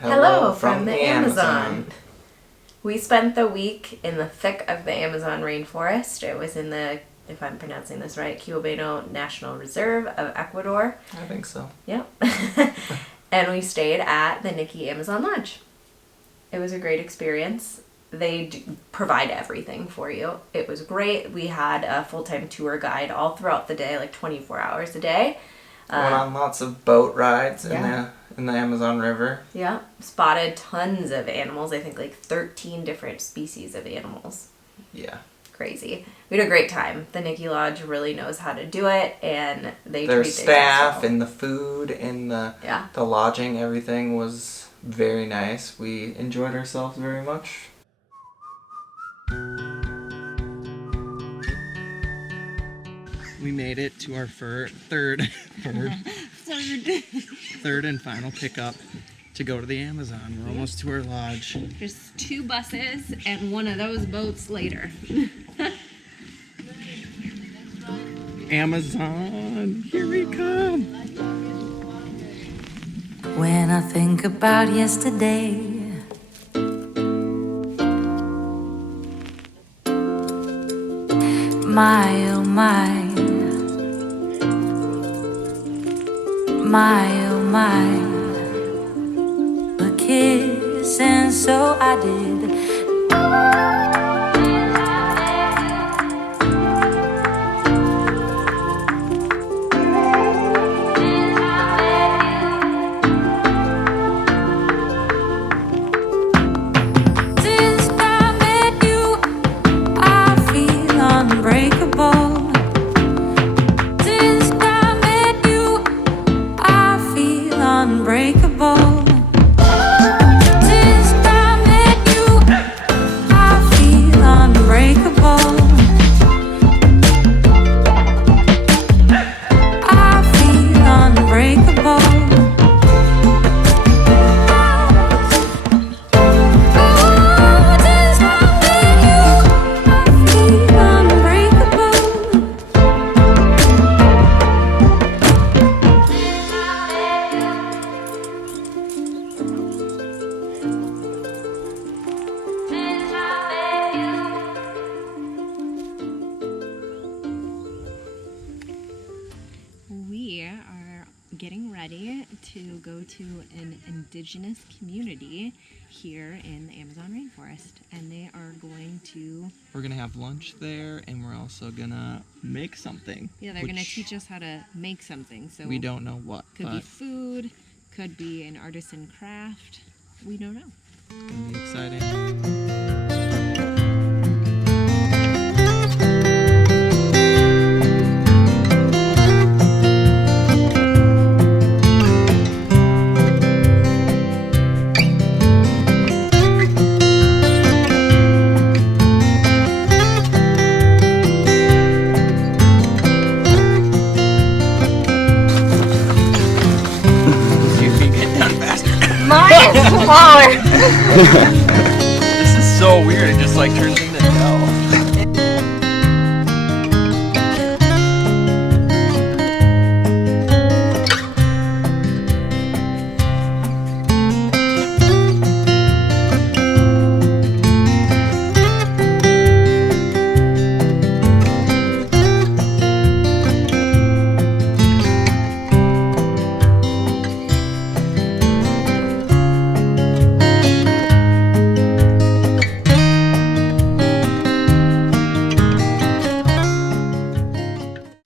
Hello from the Amazon. We spent the week in the thick of the Amazon rainforest. It was in the, if I'm pronouncing this right, Quibano National Reserve of Ecuador. I think so. Yep. And we stayed at the Nikki Amazon Lodge. It was a great experience. They provide everything for you. It was great. We had a full-time tour guide all throughout the day, like 24 hours a day. Went on lots of boat rides in the Amazon River. Yeah. Spotted tons of animals. I think like 13 different species of animals. Yeah. Crazy. We had a great time. The Nikki Lodge really knows how to do it, and their staff and the food and the lodging, everything was very nice. We enjoyed ourselves very much. We made it to our third and final pickup to go to the Amazon. We're almost to our lodge. Just 2 buses and one of those boats later. Amazon, here we come. When I think about yesterday, my oh my, my oh my, a kiss, and so I did. Getting ready to go to an indigenous community here in the Amazon rainforest, and they are we're gonna have lunch there, and we're also gonna make something. Yeah, they're gonna teach us how to make something. So we don't know what. Could be food, could be an artisan craft. We don't know. It's gonna be exciting. Smaller. This is so weird. It just like turns into hell.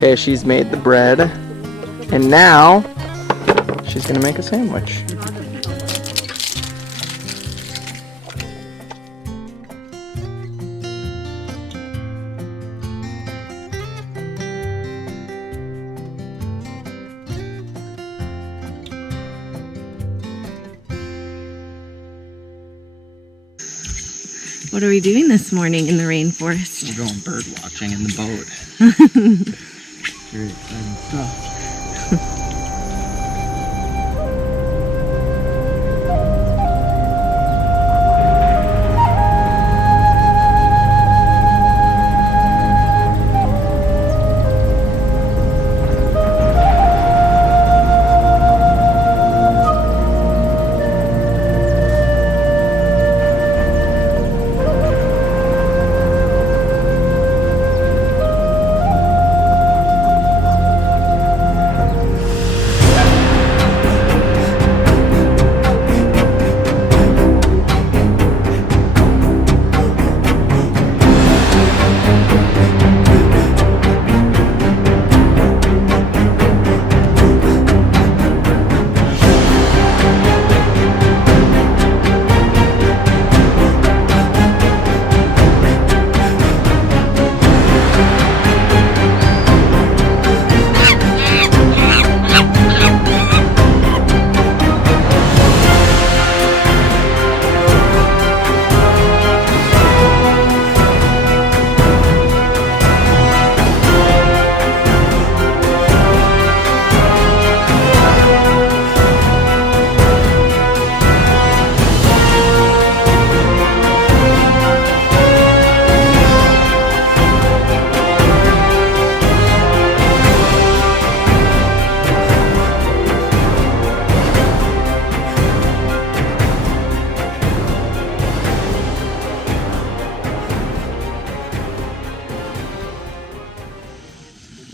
Okay, she's made the bread, and now she's gonna make a sandwich. What are we doing this morning in the rainforest? We're going bird watching in the boat. Very exciting stuff.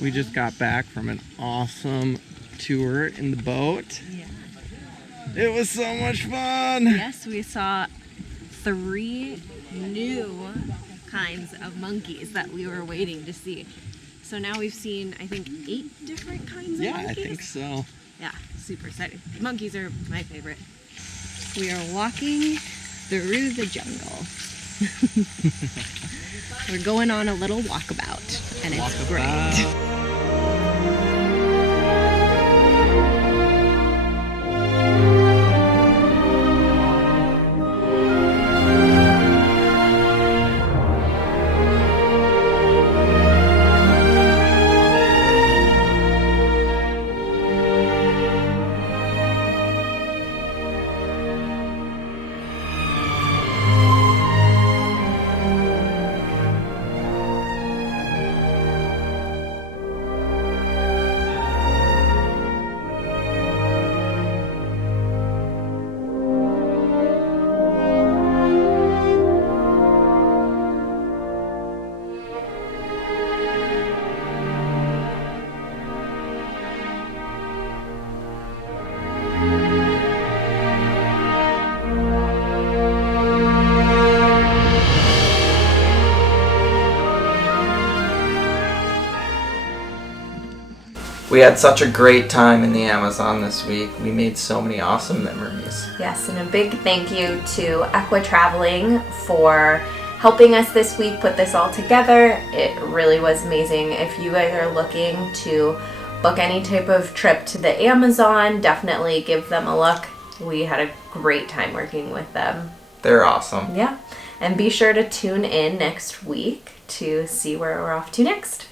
We just got back from an awesome tour in the boat. Yeah. It was so much fun. Yes, we saw 3 new kinds of monkeys that we were waiting to see. So now we've seen, I think, 8 different kinds of monkeys. Yeah, I think so. Yeah, super exciting. Monkeys are my favorite. We are walking through the jungle. We're going on a little walkabout, and it's great. We had such a great time in the Amazon this week. We made so many awesome memories. Yes, and a big thank you to Equa Traveling for helping us this week put this all together. It really was amazing. If you guys are looking to book any type of trip to the Amazon, definitely give them a look. We had a great time working with them. They're awesome. Yeah, and be sure to tune in next week to see where we're off to next.